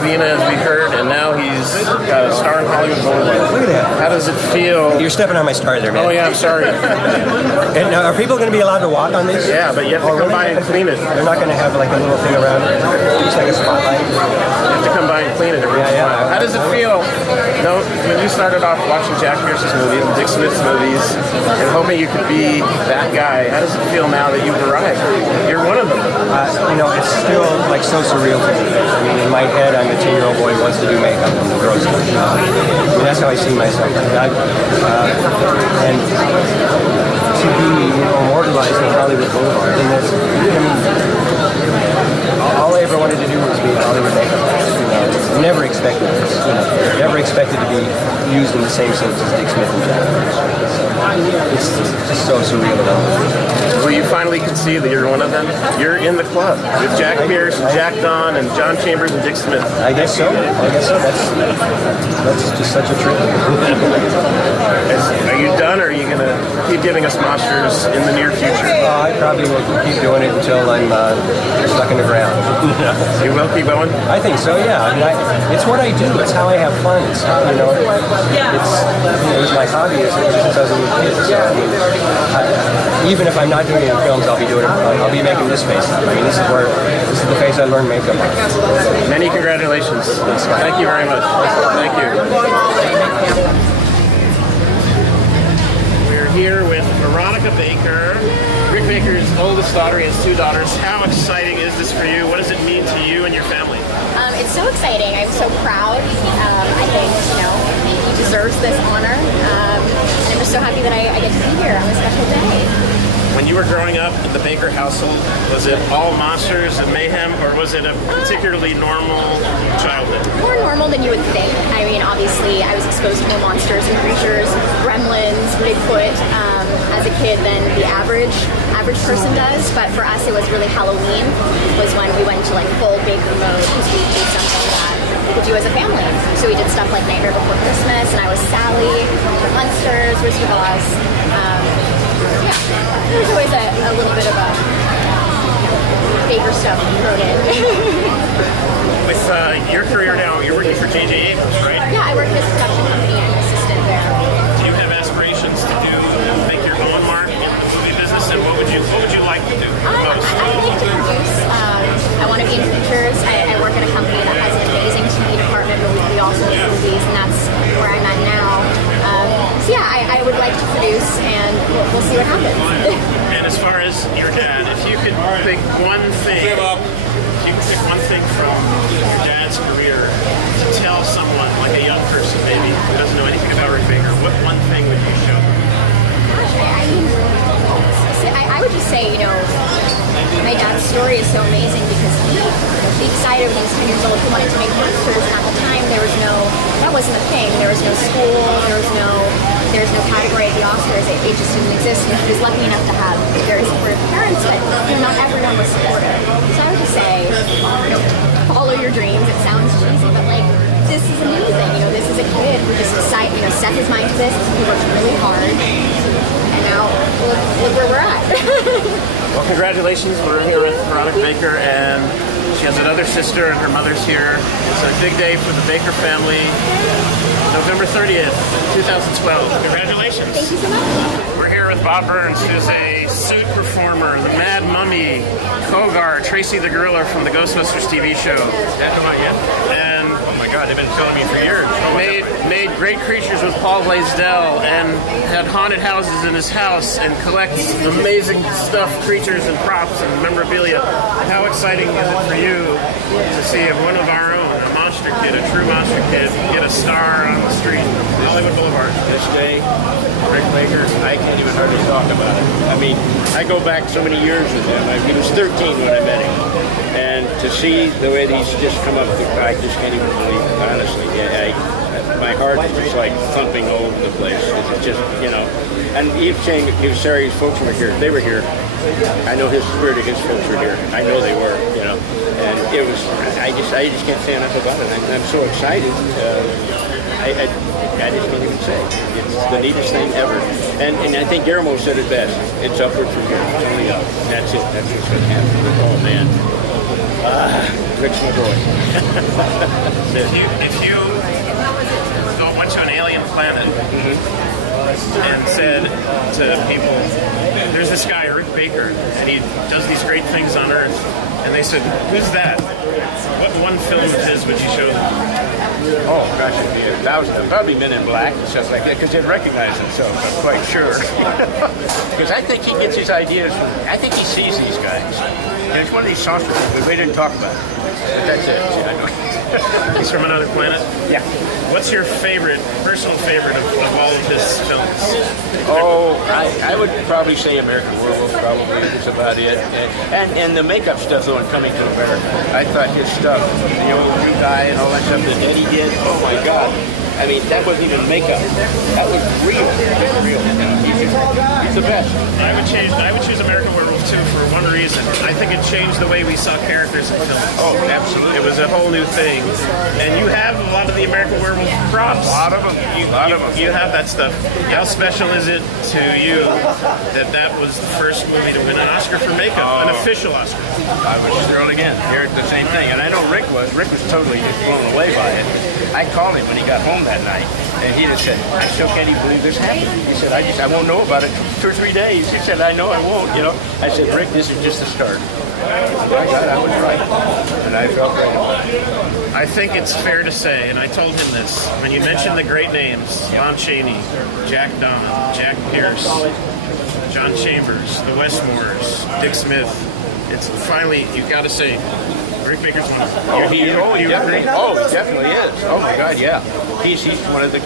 Vina, as we heard, and now he's got a star in Hollywood Boulevard. Look at that. How does it feel? You're stepping on my star there, man. Oh, yeah, I'm sorry. And are people going to be allowed to walk on this? Yeah, but you have to come by and clean it. They're not going to have like a little thing around it, just like a spotlight. You have to come by and clean it every once in a while. How does it feel? You know, when you started off watching Jack Pierce's movies and Dick Smith's movies and hoping you could be that guy, how does it feel now that you've arrived? You're one of them. It's still like so surreal to me. I mean, in my head, I'm a 10-year-old boy who wants to do makeup and grows up. That's how I see myself. And to be immortalized in Hollywood Boulevard, and that's, all I ever wanted to do was be a Hollywood makeup artist. Never expected this. Never expected to be used in the same sense as Dick Smith and Jack Pierce. It's just so surreal. Well, you finally can see that you're one of them. You're in the club with Jack Pierce, Jack Don, and John Chambers and Dick Smith. I guess so. That's just such a trip. Are you done, or are you going to keep giving us monsters in the near future? I probably will keep doing it until I'm stuck in the ground. You will keep going? I think so, yeah. I mean, it's what I do. It's how I have fun. It's how, it's my hobby since I was a little kid. So, even if I'm not doing it in films, I'll be doing it. I'll be making this face. I mean, this is the face I learned makeup on. Many congratulations. Thank you very much. Thank you. We're here with Veronica Baker, Rick Baker's oldest daughter. He has 2 daughters. How exciting is this for you? What does it mean to you and your family? It's so exciting. I'm so proud. I think, he deserves this honor. And I'm just so happy that I get to be here on this special day. When you were growing up in the Baker household, was it all monsters and mayhem, or was it a particularly normal childhood? More normal than you would think. I mean, obviously, I was exposed to more monsters and creatures, gremlins, Bigfoot, as a kid than the average person does. But for us, it was really Halloween was when we went into like full Baker mode because we did something that we could do as a family. So we did stuff like Nightmare Before Christmas, and I was Sally, the Munsters, Wizard of Oz. There's always a little bit of a Baker stuff thrown in. With your career now, you're working for J.J. Abrams, right? Yeah, I work at this production company and an assistant there. Do you have aspirations to make your own mark in the movie business, and what would you like to do most? I like to produce. I want to be in features. I work at a company that has an amazing TV department, but we also do movies, and that's where I'm at now. So yeah, I would like to produce, and we'll see what happens. And as far as your dad, if you could pick one thing, from your dad's career to tell someone, like a young person maybe, who doesn't know anything about Rick Baker, what one thing would you show them? I would just say, my dad's story is so amazing because he decided when he was 10 years old he wanted to make monsters, and at the time that wasn't a thing. There was no school, there was no category at the Oscars. It just didn't exist. And he was lucky enough to have very supportive parents, but not everyone was supportive. So I would just say, follow your dreams. It sounds cheesy, but this is amazing. This is a kid who just decided, set his mind to this. He worked really hard, and now look where we're at. Well, congratulations. We're here with Veronica Baker, and she has another sister, and her mother's here. It's a big day for the Baker family. November 30th, 2012. Congratulations. Thank you so much. We're here with Bob Burns, who's a suit performer, the Mad Mummy, Kogar, Tracy the Gorilla from the Ghostbusters TV show. Come on, yeah. And oh my God, they've been telling me for years. Made great creatures with Paul Blaisdell, and had haunted houses in his house, and collects amazing stuff, creatures and props and memorabilia. How exciting is it for you to see one of our own, a monster kid, a true monster kid, get a star on the street, Hollywood Boulevard? This day, Rick Baker, I can't even hardly talk about it. I mean, I go back so many years with him. He was 13 when I met him. And to see the way that he's just come up, I just can't even believe it, honestly. My heart is just like thumping all over the place. It's just, and he was saying he was sorry his folks were here. They were here. I know his spirit of his folks were here. I know they were, and it was, I just can't say enough about it. I'm so excited. I just can't even say. It's the neatest thing ever. And I think Guillermo said it best. It's upward from here. It's only up. That's it. That's what's going to happen. Oh, man. Rick's my boy. If you went to an alien planet and said to people, there's this guy, Rick Baker, and he does these great things on Earth, and they said, who's that? What one film of his would you show them? Oh, gosh, it'd be 1,000. Probably Men in Black and stuff like that, because they'd recognize themselves, I'm quite sure. Because I think he gets his ideas, I think he sees these guys. And it's one of these saucers, but we didn't talk about it. But that's it. He's from another planet? Yeah. What's your personal favorite of all of his films? Oh, I would probably say American Werewolf, probably. That's about it. And the makeup stuff, though, in Coming to America. I thought his stuff, the old Jew guy and all that stuff that Eddie did, oh my God. I mean, that wasn't even makeup. That was real. Real. He's the best. I would choose American Werewolf too for one reason. I think it changed the way we saw characters in films. Oh, absolutely. It was a whole new thing. And you have a lot of the American Werewolf props. A lot of them. You have that stuff. How special is it to you that was the first movie to win an Oscar for makeup, an official Oscar? I was thrilled again. Here it's the same thing. And I know Rick was totally just blown away by it. I called him when he got home that night, and he just said, I still can't even believe this happened. He said, I won't know about it 2 or 3 days. He said, I know I won't, you know. I said, Rick, this is just the start. My God, I was right. And I felt right about it. I think it's fair to say, and I told him this, when you mentioned the great names, Lon Chaney, Jack Donnan, Jack Pierce, John Chambers, the Westmores, Dick Smith, it's finally, you've got to say, Rick Baker's one of them. He definitely is. Oh my God, yeah. He's one of the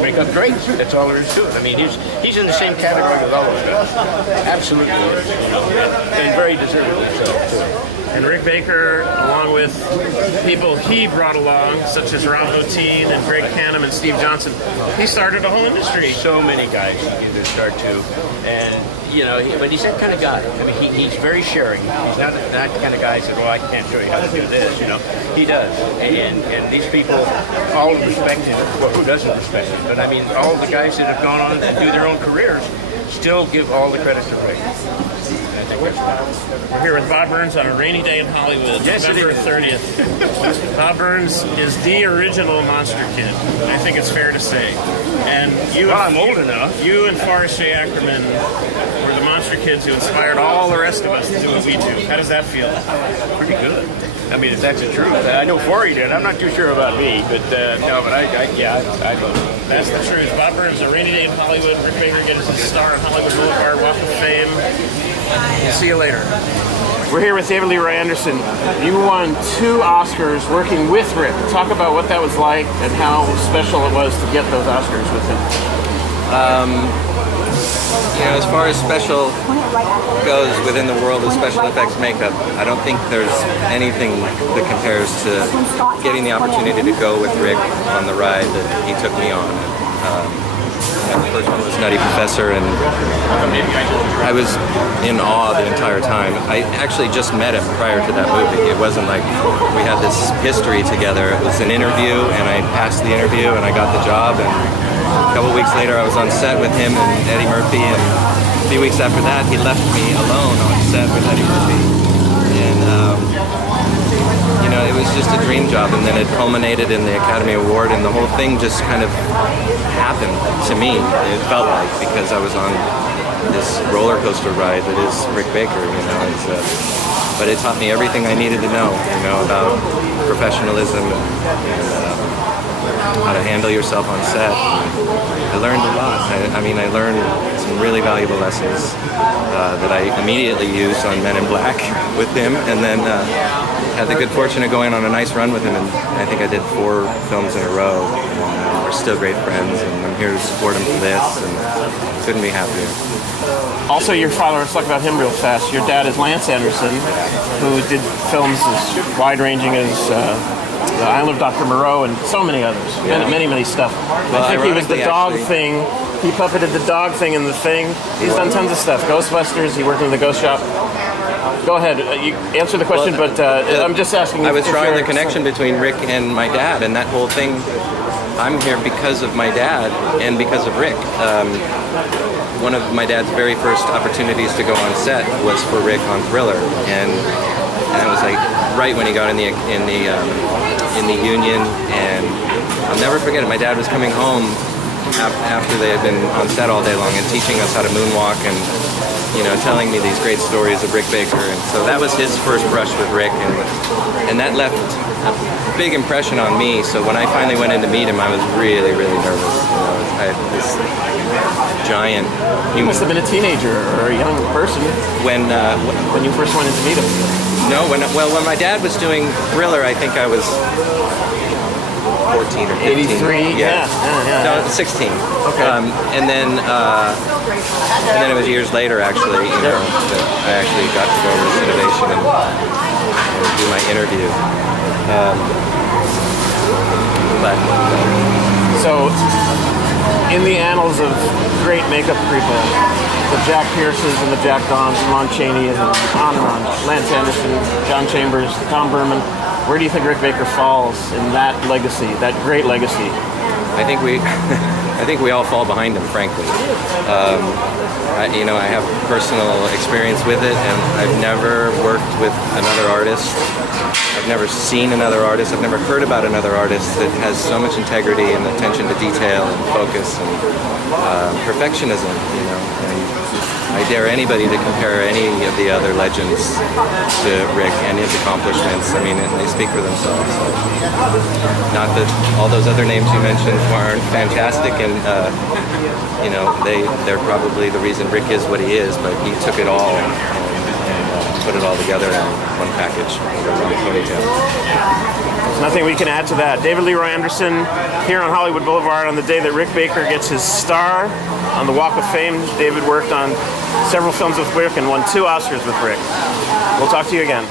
makeup greats. That's all there is to it. I mean, he's in the same category with all of them. Absolutely is. And very deservedly so, too. And Rick Baker, along with people he brought along, such as Rob Bottin and Greg Canham and Steve Johnson, he started a whole industry. So many guys he did start too. And, you know, but he's that kind of guy. I mean, he's very sharing. He's not the kind of guy who says, well, I can't show you how to do this, you know. He does. And these people all respect him. Well, who doesn't respect him? But, I mean, all the guys that have gone on to do their own careers still give all the credit to Rick. We're here with Bob Burns on a rainy day in Hollywood, yes, November 30th. Bob Burns is the original Monster Kid. I think it's fair to say. And I'm old enough. You and Forrest J. Ackerman were the Monster Kids who inspired all the rest of us to do what we do. How does that feel? Pretty good. I mean, if that's the truth. I know Forrest did. I'm not too sure about me, but no, but I love it. That's the truth. Bob Burns, a rainy day in Hollywood. Rick Baker gets his star on Hollywood Boulevard, Walk of Fame. See you later. We're here with David Leroy Anderson. You won 2 Oscars working with Rick. Talk about what that was like and how special it was to get those Oscars with him. You know, as far as special goes within the world of special effects makeup, I don't think there's anything that compares to getting the opportunity to go with Rick on the ride that he took me on. The first one was Nutty Professor, and I was in awe the entire time. I actually just met him prior to that movie. It wasn't like we had this history together. It was an interview, and I passed the interview, and I got the job. And a couple weeks later, I was on set with him and Eddie Murphy, and a few weeks after that, he left me alone on set with Eddie Murphy. And you know, it was just a dream job, and then it culminated in the Academy Award, and the whole thing just kind of happened to me. It felt like, because I was on this roller coaster ride that is Rick Baker, you know. But it taught me everything I needed to know, you know, about professionalism and how to handle yourself on set. I learned a lot. I learned some really valuable lessons that I immediately used on Men in Black with him, and then had the good fortune of going on a nice run with him, and I think I did 4 films in a row. And we're still great friends, and I'm here to support him for this, and couldn't be happier. Also, your father, let's talk about him real fast. Your dad is Lance Anderson, who did films as wide-ranging as The Island of Dr. Moreau and so many others. Yeah. Many stuff. Well, I think he was the dog actually, thing. He puppeted the dog thing in The Thing. He's done tons of stuff. Ghostbusters, he worked in the Ghost Shop. Go ahead. You answer the question, but I'm just asking. I was drawing the connection between Rick and my dad, and that whole thing. I'm here because of my dad and because of Rick. One of my dad's very first opportunities to go on set was for Rick on Thriller, and and it was like right when he got in the union, and I'll never forget it. My dad was coming home after they had been on set all day long and teaching us how to moonwalk and, you know, telling me these great stories of Rick Baker. And so that was his first brush with Rick, and that left a big impression on me. So when I finally went in to meet him, I was really, really nervous. You know, I had this giant You must have been a teenager or a young person when you first went in to meet him. no, when my dad was doing Thriller, I think I was 14 or 15. 83, yeah. No, 16. Okay. And then it was years later, actually, you know, that I actually got to go to Cinovation and do my interview. So, in the annals of great makeup people, the Jack Pierces and the Jack Dons, Lon Chaney, and on, Lance Anderson, John Chambers, Tom Berman, where do you think Rick Baker falls in that legacy, that great legacy? I think we all fall behind him, frankly. I have personal experience with it, and I've never worked with another artist. I've never seen another artist. I've never heard about another artist that has so much integrity and attention to detail and focus and perfectionism. You know, and I dare anybody to compare any of the other legends to Rick and his accomplishments. I mean, they speak for themselves. So, not that all those other names you mentioned aren't fantastic, and you know, they're probably the reason Rick is what he is. But he took it all and put it all together in one package, one ponytail. There's nothing we can add to that. David Leroy Anderson here on Hollywood Boulevard on the day that Rick Baker gets his star on the Walk of Fame. David worked on several films with Rick and won 2 Oscars with Rick. We'll talk to you again.